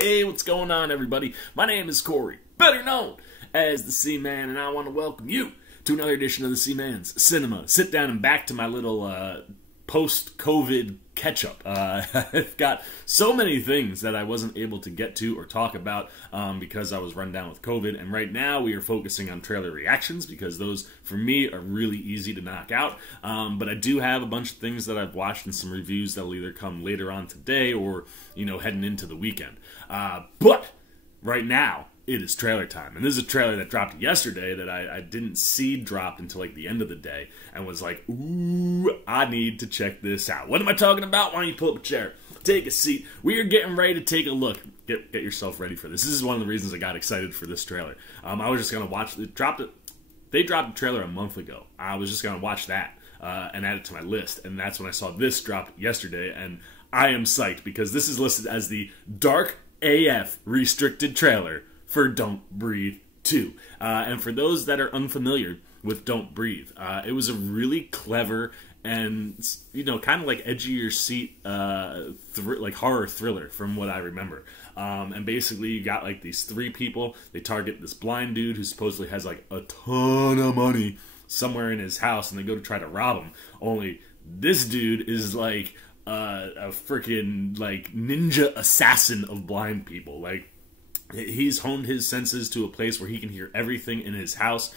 Hey, what's going on, everybody? My name is Corey, better known as the C-Man, and I want to welcome you to another edition of the C-Man's Cinema. Sit down and back to my little post-COVID catch-up. I've got so many things that I wasn't able to get to or talk about because I was run down with COVID, and right now we are focusing on trailer reactions because those, for me, are really easy to knock out. But I do have a bunch of things that I've watched and some reviews that will either come later on today or, you know, heading into the weekend. But right now, it is trailer time, and this is a trailer that dropped yesterday that I didn't see drop until like the end of the day, and was like, ooh, I need to check this out. What am I talking about? Why don't you pull up a chair, take a seat. We are getting ready to take a look. Get yourself ready for this. This is one of the reasons I got excited for this trailer. I was just gonna watch it. They dropped the trailer a month ago. I was just gonna watch that and add it to my list, and that's when I saw this drop yesterday, and I am psyched because this is listed as the Dark AF restricted trailer for Don't Breathe 2. And for those that are unfamiliar with Don't Breathe, it was a really clever and, you know, kind of like edge of your seat, like horror thriller from what I remember. And basically you got like these three people. They target this blind dude who supposedly has like a ton of money somewhere in his house, and they go to try to rob him. Only this dude is like a freaking like ninja assassin of blind people. Like, he's honed his senses to a place where he can hear everything in his house.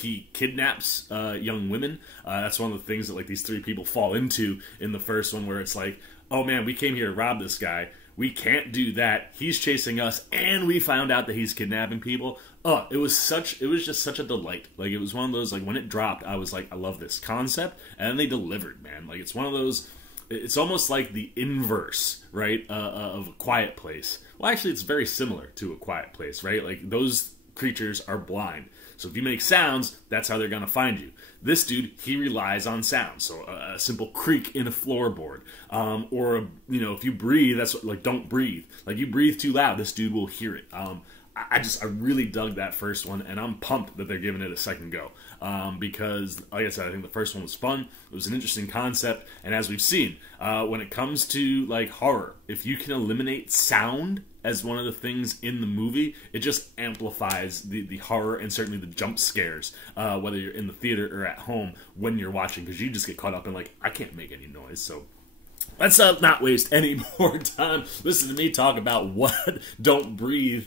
He kidnaps young women. That's one of the things that like these three people fall into in the first one, where it's like, oh man, we came here to rob this guy. We can't do that. He's chasing us, and we found out that he's kidnapping people. Oh, it was just such a delight. Like, it was one of those, like, when it dropped, I was like, I love this concept, and then they delivered, man. Like, it's one of those. It's almost like the inverse, right, of A Quiet Place. Well, actually, it's very similar to A Quiet Place, right? Like, those creatures are blind. So if you make sounds, that's how they're going to find you. This dude, he relies on sound. So a simple creak in a floorboard. Or, you know, if you breathe, that's what, like, don't breathe. Like, you breathe too loud, this dude will hear it. I really dug that first one, and I'm pumped that they're giving it a second go. Because, like I said, I think the first one was fun. It was an interesting concept, and as we've seen, when it comes to, like, horror, if you can eliminate sound as one of the things in the movie, it just amplifies the horror and certainly the jump scares, whether you're in the theater or at home when you're watching, because you just get caught up in, like, I can't make any noise, so let's not waste any more time. Listen to me talk about what Don't Breathe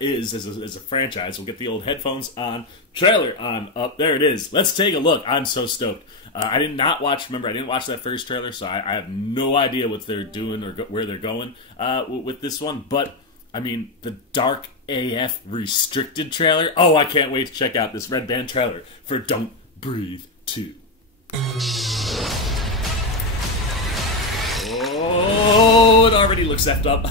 is as a franchise. We'll get the old headphones on, trailer on, up. There it is. Let's take a look. I'm so stoked. I didn't watch that first trailer, so I have no idea what they're doing or where they're going with this one. But, I mean, the Dark AF restricted trailer. Oh, I can't wait to check out this red band trailer for Don't Breathe 2. Oh, it already looks effed up.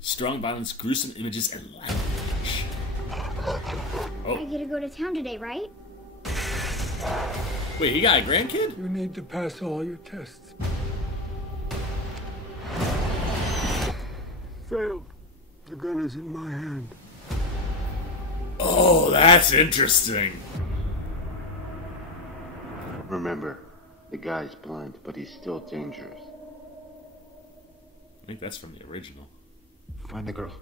Strong violence, gruesome images, and language. Oh. I get to go to town today, right? Wait, he got a grandkid? You need to pass all your tests. Failed. The gun is in my hand. Oh, that's interesting. Remember, the guy's blind, but he's still dangerous. I think that's from the original. Find the girl.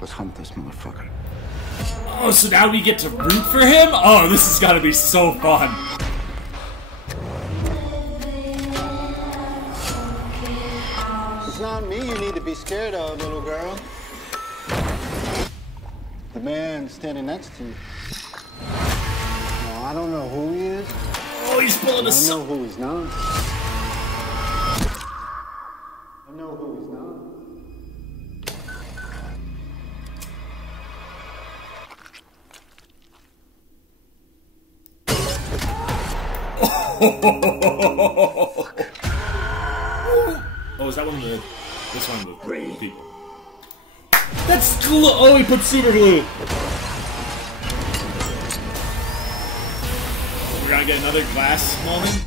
Let's hunt this motherfucker. Oh, so now we get to root for him? Oh, this has got to be so fun. It's not me you need to be scared of, little girl. The man standing next to you. Now, I don't know who he is. Oh, he's pulling a I know who he's not. I know who he's not. Oh, is that one of the... This one of the people. That's glue! Oh, he put super glue! gonna get another glass moment.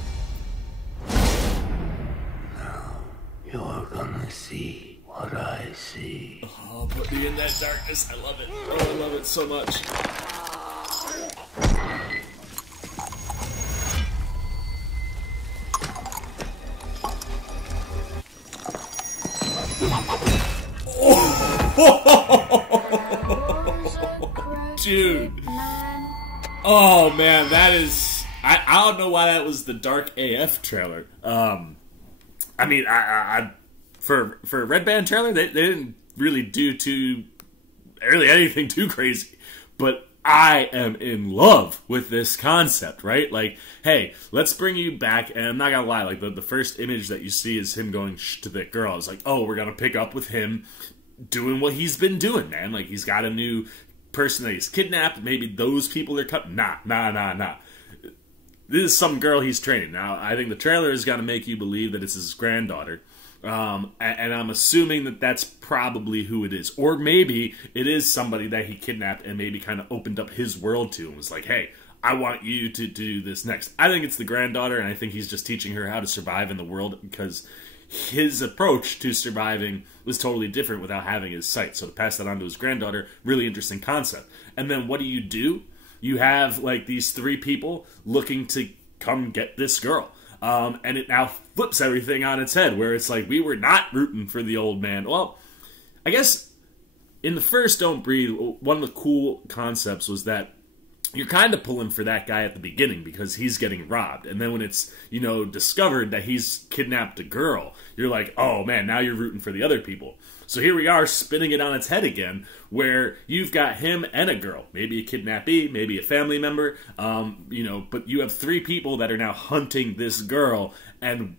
You're gonna see what I see. Oh, put me in that darkness. I love it. Oh, I love it so much. Oh. Dude. Oh, man, that is... I don't know why that was the Dark AF trailer. I mean, for a Red Band trailer, they didn't really do anything too crazy. But I am in love with this concept, right? Like, hey, let's bring you back, and I'm not gonna lie, like, the first image that you see is him going to that girl. I was like, oh, we're gonna pick up with him doing what he's been doing, man. Like, he's got a new person that he's kidnapped. Maybe those people are coming. Nah. This is some girl he's training. Now, I think the trailer is going to make you believe that it's his granddaughter. And I'm assuming that that's probably who it is. Or maybe it is somebody that he kidnapped and maybe kind of opened up his world to and was like, hey, I want you to do this next. I think it's the granddaughter, and I think he's just teaching her how to survive in the world because his approach to surviving was totally different without having his sight. So to pass that on to his granddaughter, really interesting concept. And then what do? You have, like, these three people looking to come get this girl. And it now flips everything on its head, where it's like, we were not rooting for the old man. Well, I guess in the first Don't Breathe, one of the cool concepts was that you're kind of pulling for that guy at the beginning because he's getting robbed. And then when it's, discovered that he's kidnapped a girl, you're like, oh, man, now you're rooting for the other people. So here we are spinning it on its head again, where you've got him and a girl, maybe a kidnappee, maybe a family member, but you have three people that are now hunting this girl. And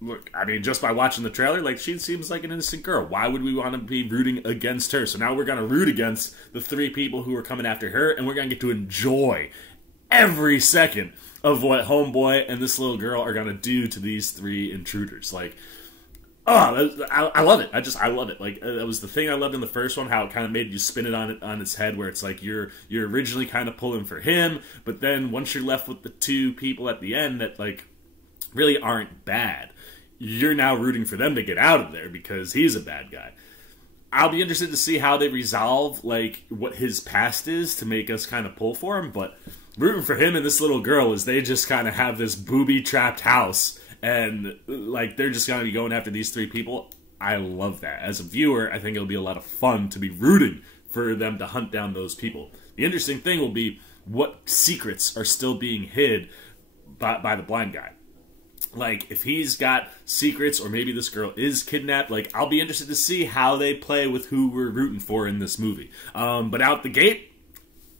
look, I mean, just by watching the trailer, like, she seems like an innocent girl. Why would we want to be rooting against her? So now we're going to root against the three people who are coming after her, and we're going to get to enjoy every second of what Homeboy and this little girl are going to do to these three intruders. Like, oh, I love it. I love it. Like, that was the thing I loved in the first one, how it kind of made you spin it on its head, where it's like you're originally kind of pulling for him, but then once you're left with the two people at the end that, like, really aren't bad, you're now rooting for them to get out of there because he's a bad guy. I'll be interested to see how they resolve, like, what his past is to make us kind of pull for him, but rooting for him and this little girl is they just kind of have this booby-trapped house, and, like, they're just going to be going after these three people. I love that. As a viewer, I think it'll be a lot of fun to be rooting for them to hunt down those people. The interesting thing will be what secrets are still being hid by the blind guy. Like, if he's got secrets, or maybe this girl is kidnapped, like, I'll be interested to see how they play with who we're rooting for in this movie. But out the gate,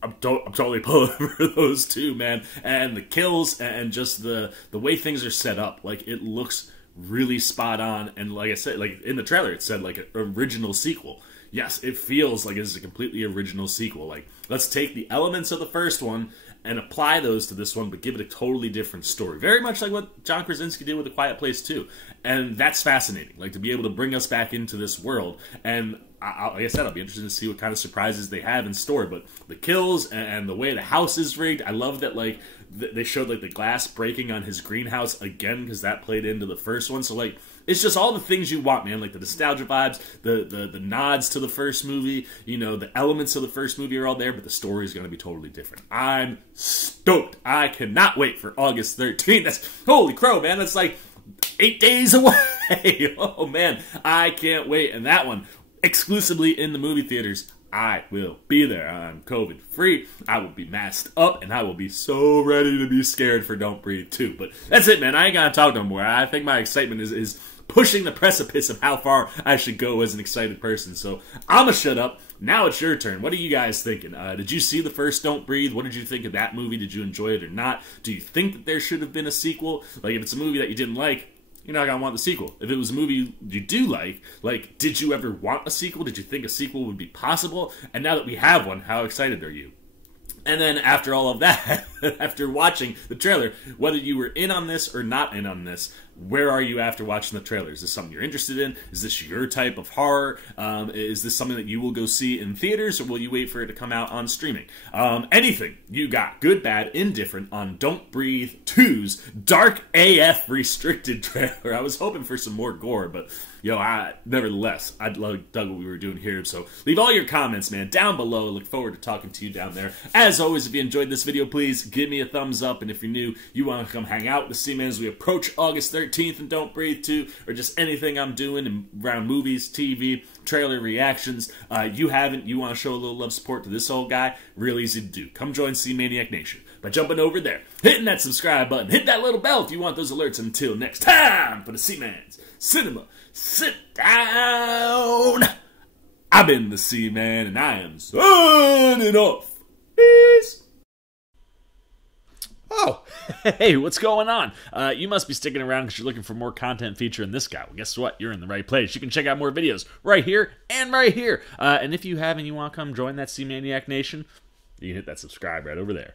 I'm totally pulling for those two, man. And the kills and just the way things are set up, like, it looks really spot on. And like I said, like, in the trailer, it said, like, an original sequel. Yes, it feels like it's a completely original sequel. Like, let's take the elements of the first one and apply those to this one, but give it a totally different story. Very much like what John Krasinski did with A Quiet Place 2. And that's fascinating, like, to be able to bring us back into this world. And like I said, I'll be interested to see what kind of surprises they have in store. But the kills and the way the house is rigged, I love that, like, they showed, like, the glass breaking on his greenhouse again, because that played into the first one. So, like, it's just all the things you want, man. Like, the nostalgia vibes, the nods to the first movie, the elements of the first movie are all there, but the story is going to be totally different. I'm stoked. I cannot wait for August 13th. That's, holy crow, man. That's like 8 days away. Oh, man. I can't wait. And that one, exclusively in the movie theaters, I will be there. I'm COVID free. I will be masked up, and I will be so ready to be scared for Don't Breathe 2. But that's it, man. I ain't gonna talk no more. I think my excitement is pushing the precipice of how far I should go as an excited person. So I'ma shut up. Now it's your turn. What are you guys thinking? Did you see the first Don't Breathe? What did you think of that movie? Did you enjoy it or not? Do you think that there should have been a sequel? Like, if it's a movie that you didn't like, you're not going to want the sequel. If it was a movie you do like, did you ever want a sequel? Did you think a sequel would be possible? And now that we have one, how excited are you? And then after all of that, after watching the trailer, whether you were in on this or not in on this, where are you after watching the trailer? Is this something you're interested in? Is this your type of horror? Is this something that you will go see in theaters, or will you wait for it to come out on streaming? Anything you got, good, bad, indifferent, on Don't Breathe 2's Dark AF restricted trailer. I was hoping for some more gore, but nevertheless, I dug what we were doing here. So leave all your comments, man, down below. I look forward to talking to you down there. As always, if you enjoyed this video, please give me a thumbs up. And if you're new, you want to come hang out with the C-Man as we approach August 13th and Don't Breathe 2, or just anything I'm doing around movies, TV, trailer reactions, you want to show a little love support to this old guy, real easy to do. Come join C-Maniac Nation by jumping over there, hitting that subscribe button, hit that little bell if you want those alerts. Until next time, for the C-Man's Cinema Sit Down, I've been the C-Man, and I am signing off. Peace. Oh, hey, what's going on? You must be sticking around because you're looking for more content featuring this guy. Well, guess what? You're in the right place. You can check out more videos right here and right here. And if you haven't, you want to come join that C-Maniac Nation, you can hit that subscribe right over there.